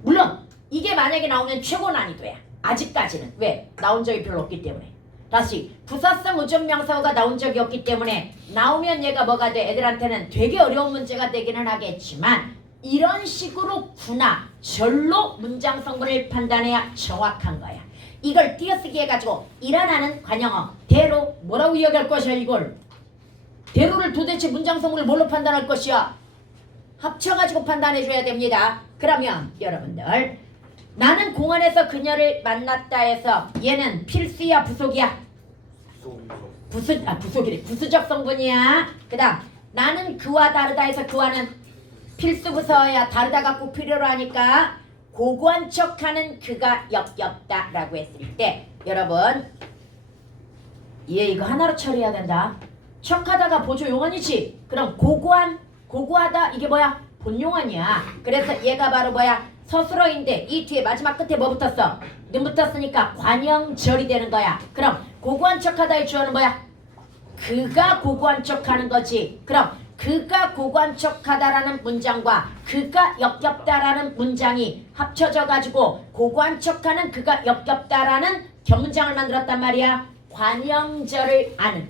물론 이게 만약에 나오면 최고 난이도야. 아직까지는. 왜? 나온 적이 별로 없기 때문에. 다시 부사성 의존명사어가 나온 적이 없기 때문에 나오면 얘가 뭐가 돼? 애들한테는 되게 어려운 문제가 되기는 하겠지만 이런 식으로 구나 절로 문장 성분을 판단해야 정확한 거야. 이걸 띄어쓰기 해가지고 일어나는 관형어 대로 뭐라고 이야기할 것이야. 이걸 대로를 도대체 문장 성분을 뭘로 판단할 것이야. 합쳐가지고 판단해줘야 됩니다. 그러면 여러분들 나는 공원에서 그녀를 만났다 해서 얘는 필수야 부속이야? 부속이래. 부수적 성분이야. 그 다음 나는 그와 다르다 해서 그와는 필수 부서야. 다르다가 꼭 필요로 하니까 고고한 척하는 그가 역겹다 라고 했을 때 여러분 얘 이거 하나로 처리해야 된다. 척하다가 보조 용언이지. 그럼 고고하다 이게 뭐야? 본용언이야. 그래서 얘가 바로 뭐야? 서술어인데 이 뒤에 마지막 끝에 뭐 붙었어? 는 붙었으니까 관형절이 되는 거야. 그럼 고고한 척하다의 주어는 뭐야? 그가 고고한 척하는 거지. 그럼 그가 고고한 척하다라는 문장과 그가 역겹다라는 문장이 합쳐져 가지고 고고한 척하는 그가 역겹다라는 격문장을 만들었단 말이야. 관형절을 아는.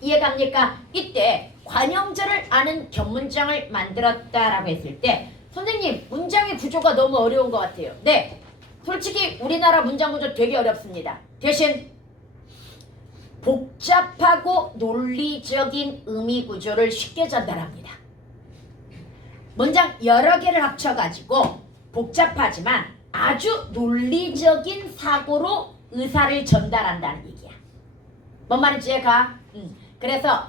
이해갑니까? 이때 관형절을 아는 격문장을 만들었다라고 했을 때 선생님 문장의 구조가 너무 어려운 것 같아요. 네, 솔직히 우리나라 문장 구조 되게 어렵습니다. 대신 복잡하고 논리적인 의미 구조를 쉽게 전달합니다. 문장 여러 개를 합쳐가지고 복잡하지만 아주 논리적인 사고로 의사를 전달한다는 얘기야. 뭔 말인지 이해가? 그래서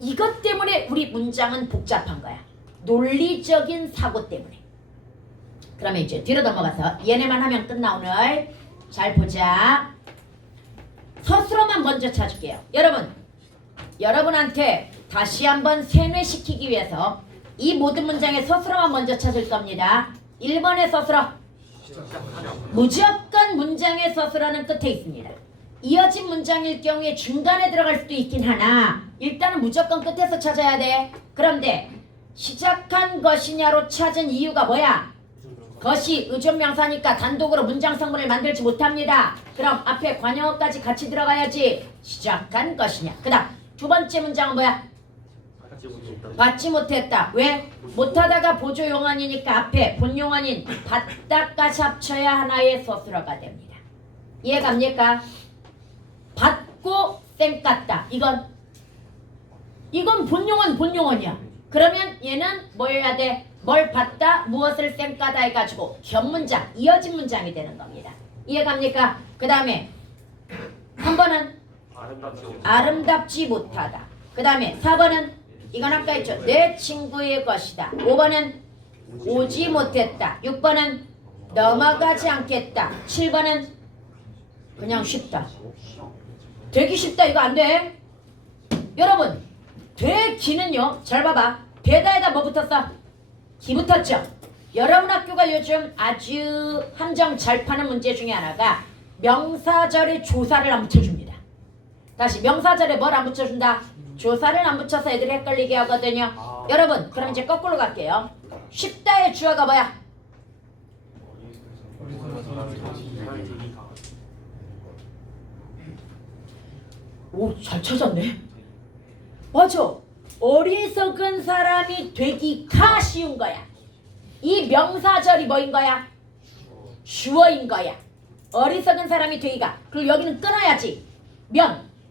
이것 때문에 우리 문장은 복잡한 거야. 논리적인 사고 때문에. 그러면 이제 뒤로 넘어가서 얘네만 하면 끝나 오늘. 잘 보자. 서술어만 먼저 찾을게요. 여러분한테 다시 한번 세뇌시키기 위해서 이 모든 문장의 서술어만 먼저 찾을 겁니다. 1번의 서술어. 무조건 문장의 서술어는 끝에 있습니다. 이어진 문장일 경우에 중간에 들어갈 수도 있긴 하나 일단은 무조건 끝에서 찾아야 돼. 그런데 시작한 것이냐로 찾은 이유가 뭐야? 것이 의존명사니까 단독으로 문장 성분을 만들지 못합니다. 그럼 앞에 관형어까지 같이 들어가야지. 시작한 것이냐. 그 다음 두 번째 문장은 뭐야? 받지 못했다. 왜? 못하다가 보조용언이니까 앞에 본용언인 받다까지 합쳐야 하나의 서술어가 됩니다. 이해갑니까? 받고 쌩 깠다. 이건 본용언이야. 그러면 얘는 뭐 해야 돼? 뭘 받다 무엇을 쌩 까다 해가지고 견문장 이어진 문장이 되는 겁니다. 이해갑니까? 그 다음에 3번은 아름답지 못하다. 그 다음에 4번은 이건 아까 했죠. 내 친구의 것이다. 5번은 오지 못했다. 6번은 넘어가지 않겠다. 7번은 그냥 쉽다. 되기 쉽다 이거 안 돼. 여러분 되기는요. 잘 봐봐. 되다에다 뭐 붙었어? 기 붙었죠. 여러분 학교가 요즘 아주 함정 잘 파는 문제 중에 하나가 명사절에 조사를 안 붙여줍니다. 다시 명사절에 뭘 안 붙여준다? 조사를 안 붙여서 애들이 헷갈리게 하거든요. 여러분 그럼 이제 거꾸로 갈게요. 쉽다의 주어가 뭐야? 오, 잘 찾았네. 맞아. 어리석은 사람이 되기가 쉬운 거야. 이 명사절이 뭐인 거야? 주어인 거야. 어리석은 사람이 되기가. 그리고 여기는 끊어야지.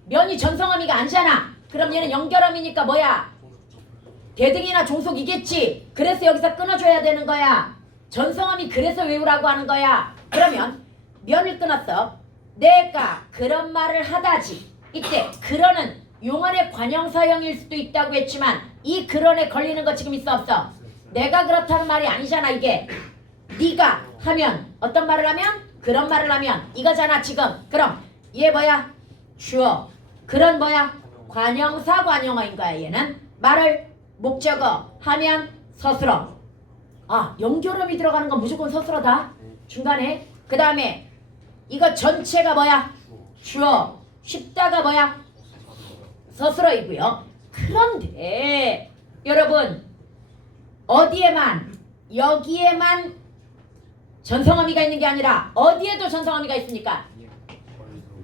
면이 전성어미가 아니잖아. 그럼 얘는 연결어미니까 뭐야? 대등이나 종속이겠지. 그래서 여기서 끊어줘야 되는 거야. 전성어미 그래서 외우라고 하는 거야. 그러면 면을 끊었어. 내가 그런 말을 하다지. 이때 그러는 용언의 관형사형일 수도 있다고 했지만 이 그런에 걸리는 거 지금 있어 없어? 내가 그렇다는 말이 아니잖아. 이게 네가 하면 어떤 말을 하면? 그런 말을 하면 이거잖아 지금. 그럼 얘 뭐야? 주어. 그런 뭐야? 관형사 관형어인 거야. 얘는 말을 목적어 하면 서술어. 연결음이 들어가는 건 무조건 서술어다. 중간에. 그 다음에 이거 전체가 뭐야? 주어. 쉽다가 뭐야? 서술어이고요. 그런데 여러분 어디에만 여기에만 전성어미가 있는 게 아니라 어디에도 전성어미가 있습니까?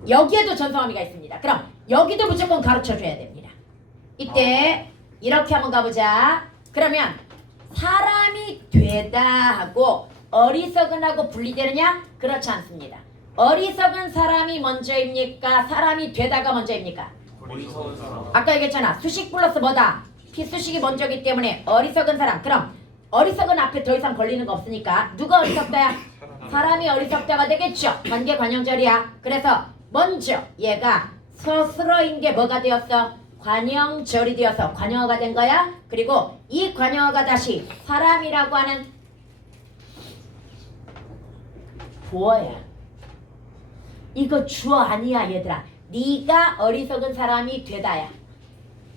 여기에도 전성어미가 있습니다. 그럼 여기도 무조건 가르쳐줘야 됩니다. 이때 이렇게 한번 가보자. 그러면 사람이 되다 하고 어리석은하고 분리되느냐? 그렇지 않습니다. 어리석은 사람이 먼저입니까? 사람이 되다가 먼저입니까? 어리석은 사람. 아까 얘기했잖아. 수식 플러스 뭐다? 피수식이 먼저기 때문에 어리석은 사람. 그럼 어리석은 앞에 더 이상 걸리는 거 없으니까 누가 어리석다야? 사람이 어리석다가 되겠죠. 관계 관형절이야. 그래서 먼저 얘가 스스로인 게 뭐가 되었어? 관형절이 되어서 관형어가 된 거야. 그리고 이 관형어가 다시 사람이라고 하는 보어야. 이거 주어 아니야 얘들아. 네가 어리석은 사람이 되다야.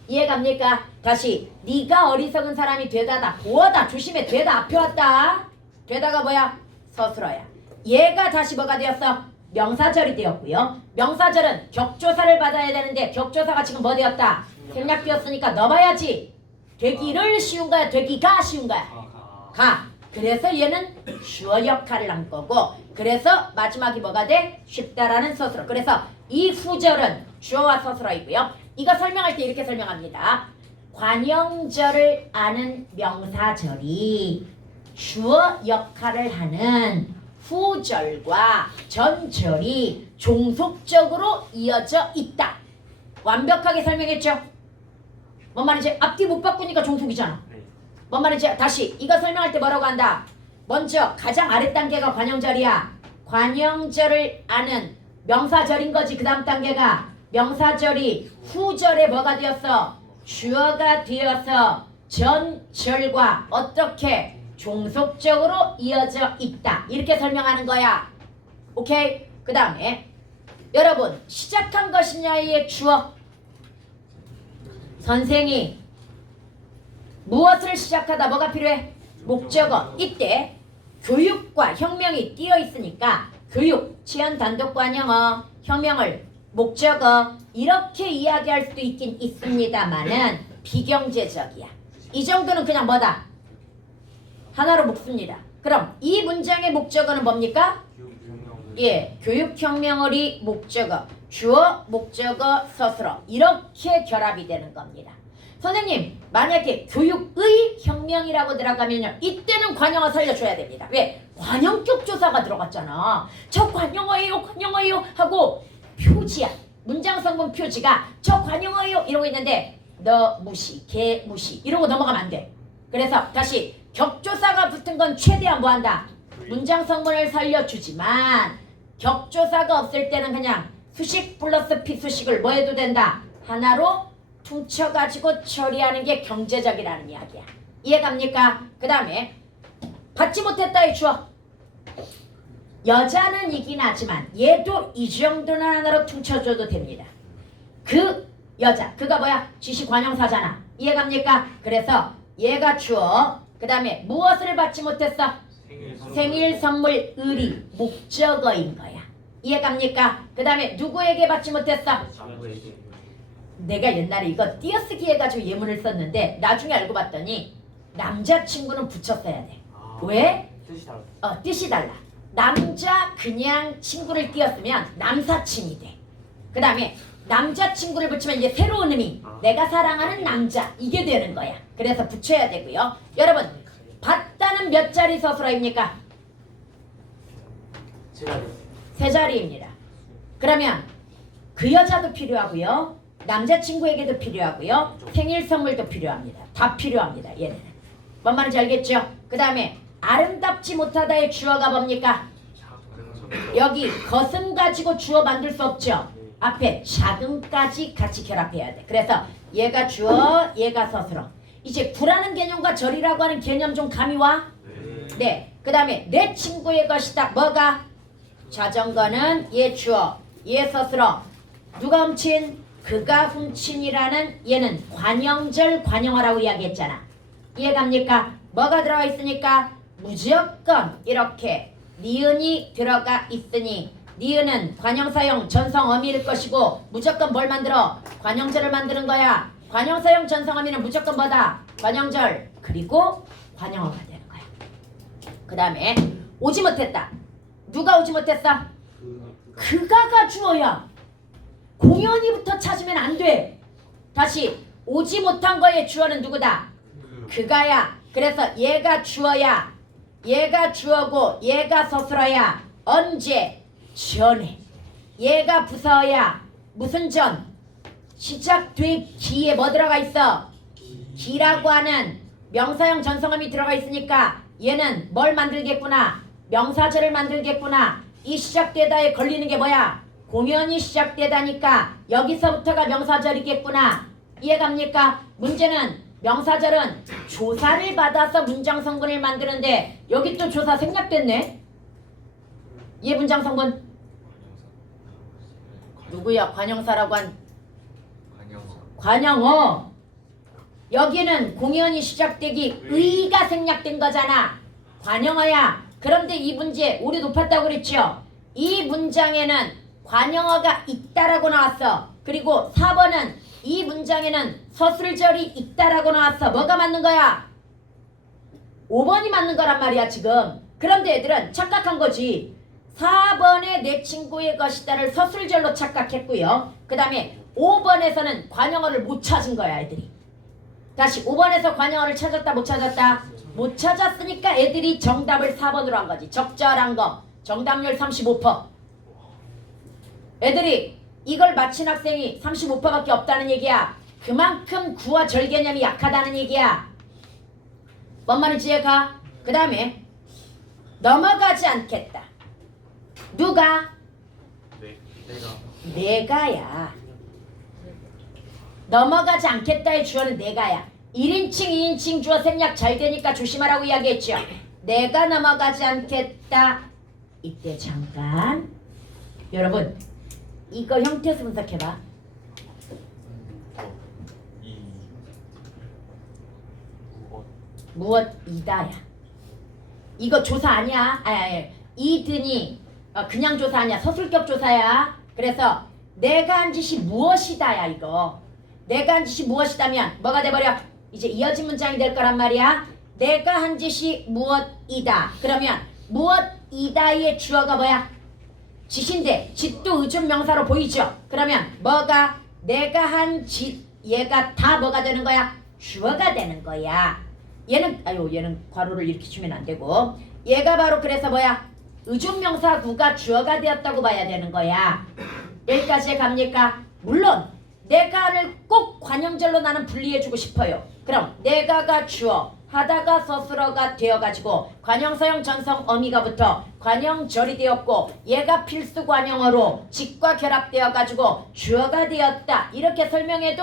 이해갑니까? 다시 네가 어리석은 사람이 되다다. 보어다. 조심해. 되다 앞에 왔다. 되다가 뭐야? 서술어야. 얘가 다시 뭐가 되었어? 명사절이 되었고요. 명사절은 격조사를 받아야 되는데 격조사가 지금 뭐 되었다? 생략되었으니까 넣어봐야지. 되기를 쉬운 거야? 되기가 쉬운 거야? 가. 그래서 얘는 주어 역할을 한 거고, 그래서 마지막이 뭐가 돼? 쉽다라는 서술어. 그래서 이 후절은 주어와 서술어이고요. 이거 설명할 때 이렇게 설명합니다. 관형절을 아는 명사절이 주어 역할을 하는 후절과 전절이 종속적으로 이어져 있다. 완벽하게 설명했죠? 뭔 말인지 앞뒤 못 바꾸니까 종속이잖아. 네. 뭔 말인지 다시 이거 설명할 때 뭐라고 한다? 먼저 가장 아래 단계가 관형절이야. 관형절을 아는 명사절인 거지. 그 다음 단계가 명사절이 후절에 뭐가 되었어? 주어가 되어서 전절과 어떻게 종속적으로 이어져 있다. 이렇게 설명하는 거야. 오케이? 그 다음에 여러분 시작한 것이냐의 주어. 선생이 무엇을 시작하다 뭐가 필요해? 목적어. 이때 교육과 혁명이 띄어 있으니까 교육, 치연 단독 관형어, 혁명을 목적어 이렇게 이야기할 수도 있긴 있습니다만은 비경제적이야. 이 정도는 그냥 뭐다? 하나로 묶습니다. 그럼 이 문장의 목적어는 뭡니까? 예, 교육혁명어리 목적어, 주어, 목적어, 서술어 이렇게 결합이 되는 겁니다. 선생님, 만약에 교육의 혁명이라고 들어가면요, 이때는 관형어 살려줘야 됩니다. 왜? 관형격 조사가 들어갔잖아. 저 관형어예요, 관형어예요 하고 표지야. 문장 성분 표지가 저 관형어예요 이러고 있는데 너 무시, 개 무시 이러고 넘어가면 안 돼. 그래서 다시 격조사가 붙은 건 최대한 뭐한다? 문장 성분을 살려주지만 격조사가 없을 때는 그냥 수식 플러스 피수식을 뭐 해도 된다? 하나로 퉁쳐가지고 처리하는 게 경제적이라는 이야기야. 이해갑니까? 그 다음에 받지 못했다의 주어. 여자는 이긴 하지만 얘도 이 정도는 하나로 퉁쳐줘도 됩니다. 그 여자, 그가 뭐야? 지시관형사잖아. 이해갑니까? 그래서 얘가 주어. 그 다음에 무엇을 받지 못했어? 생일 선물 의리 목적어인 거야. 이해갑니까? 그 다음에 누구에게 받지 못했어? 내가 옛날에 이거 띄어쓰기 해가지고 예문을 썼는데 나중에 알고 봤더니 남자친구는 붙였어야 돼. 왜? 뜻이 달라. 뜻이 달라. 남자 그냥 친구를 띄었으면 남사친이 돼. 그 다음에 남자친구를 붙이면 이제 새로운 의미, 내가 사랑하는 남자 이게 되는 거야. 그래서 붙여야 되고요. 여러분 받다는 몇 자리 서술어입니까? 세 자리입니다. 그러면 그 여자도 필요하고요, 남자친구에게도 필요하고요, 생일 선물도 필요합니다. 다 필요합니다. 얘네는 뭔 말인지 알겠죠? 그 다음에 아름답지 못하다의 주어가 뭡니까? 여기 것음 가지고 주어 만들 수 없죠. 앞에 작음까지 같이 결합해야 돼. 그래서 얘가 주어, 얘가 서술어. 이제 구라는 개념과 절이라고 하는 개념 좀 감이 와? 네. 그 다음에 내 친구의 것이다. 뭐가? 자전거는 얘 주어, 얘 서술어. 누가 훔친? 그가 훔친이라는 얘는 관형절 관형어라고 이야기했잖아. 이해갑니까? 뭐가 들어가 있으니까 무조건 이렇게 니은이 들어가 있으니 니은은 관형사형 전성어미일 것이고 무조건 뭘 만들어? 관형절을 만드는 거야. 관형사형 전성어미는 무조건 뭐다? 관형절 그리고 관형어가 되는 거야. 그 다음에 오지 못했다. 누가 오지 못했어? 그가가 주어야. 공연이부터 찾으면 안 돼. 다시 오지 못한 거의 주어는 누구다? 그가야. 그래서 얘가 주어야. 얘가 주어고 얘가 서술어야. 언제? 전에. 얘가 부서야. 무슨 전? 시작되기에 뭐 들어가 있어? 기라고 하는 명사형 전성음이 들어가 있으니까 얘는 뭘 만들겠구나? 명사절을 만들겠구나. 이 시작되다에 걸리는 게 뭐야? 공연이 시작되다니까 여기서부터가 명사절이겠구나. 이해갑니까? 문제는 명사절은 조사를 받아서 문장 성분을 만드는데 여기 또 조사 생략됐네. 얘 문장 성분 누구야? 관형사라고 한 관형어. 여기는 공연이 시작되기 의가 생략된 거잖아. 관형어야. 그런데 이 문제 우리 높았다고 그랬죠. 이 문장에는 관형어가 있다라고 나왔어. 그리고 4번은 이 문장에는 서술절이 있다라고 나왔어. 뭐가 맞는 거야? 5번이 맞는 거란 말이야 지금. 그런데 애들은 착각한 거지. 4번에 내 친구의 것이다를 서술절로 착각했고요. 그 다음에 5번에서는 관형어를 못 찾은 거야 애들이. 다시 5번에서 관형어를 찾았다 못 찾았다? 못 찾았으니까 애들이 정답을 4번으로 한 거지. 적절한 거. 정답률 35%. 애들이 이걸 맞힌 학생이 35%밖에 없다는 얘기야. 그만큼 구와 절 개념이 약하다는 얘기야. 뭔 말인지 이해가? 그 다음에 넘어가지 않겠다. 누가? 내가야. 넘어가지 않겠다의 주어는 내가야. 1인칭 2인칭 주어 생략 잘 되니까 조심하라고 이야기했죠. 내가 넘어가지 않겠다. 이때 잠깐 여러분 이거 형태에서 분석해봐. 무엇이다야. 이거 조사 아니야. 이든이 그냥 조사 아니야. 서술격 조사야. 그래서 내가 한 짓이 무엇이다야. 이거 내가 한 짓이 무엇이다면 뭐가 돼버려? 이제 이어진 문장이 될 거란 말이야. 내가 한 짓이 무엇이다. 그러면 무엇이다의 주어가 뭐야? 짓인데 짓도 의존 명사로 보이죠? 그러면 뭐가? 내가 한 짓 얘가 다 뭐가 되는 거야? 주어가 되는 거야. 얘는 괄호를 이렇게 주면 안 되고 얘가 바로 그래서 뭐야? 의존 명사구가 주어가 되었다고 봐야 되는 거야. 여기까지 갑니까? 물론 내가를 꼭 관형절로 나는 분리해주고 싶어요. 그럼 내가가 주어 하다가 서술어가 되어가지고 관형사형 전성 어미가 붙어 관형절이 되었고 얘가 필수 관형어로 직과 결합되어가지고 주어가 되었다. 이렇게 설명해도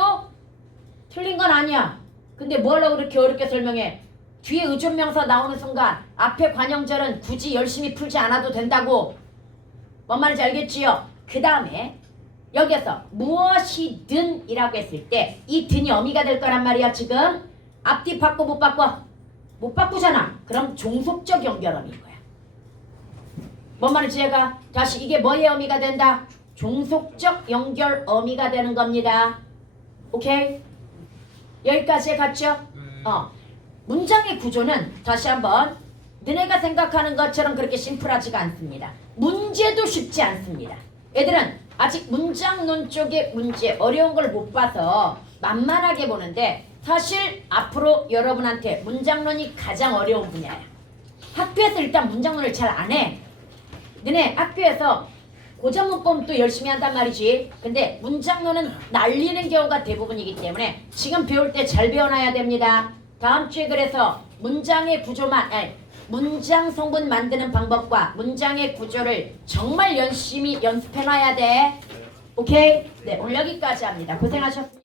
틀린 건 아니야. 근데 뭐하려고 그렇게 어렵게 설명해? 뒤에 의존명사 나오는 순간 앞에 관형절은 굳이 열심히 풀지 않아도 된다고. 뭔 말인지 알겠지요? 그 다음에 여기에서 무엇이든 이라고 했을 때 이 든이 어미가 될 거란 말이야. 지금 앞뒤 바꿔 못 바꿔? 못 바꾸잖아. 그럼 종속적 연결어미인 거야. 뭔 말인지 얘가 다시 이게 뭐의 어미가 된다? 종속적 연결 어미가 되는 겁니다. 오케이? 여기까지 갔죠? 문장의 구조는 다시 한번 너네가 생각하는 것처럼 그렇게 심플하지가 않습니다. 문제도 쉽지 않습니다. 애들은 아직 문장론 쪽의 문제 어려운 걸 못 봐서 만만하게 보는데 사실 앞으로 여러분한테 문장론이 가장 어려운 분야야. 학교에서 일단 문장론을 잘 안 해. 너네 학교에서 고전 문법도 열심히 한단 말이지. 근데 문장론은 날리는 경우가 대부분이기 때문에 지금 배울 때 잘 배워놔야 됩니다. 다음 주에 그래서 문장의 구조만 문장 성분 만드는 방법과 문장의 구조를 정말 열심히 연습해놔야 돼. 오케이? 네, 오늘 여기까지 합니다. 고생하셨습니다.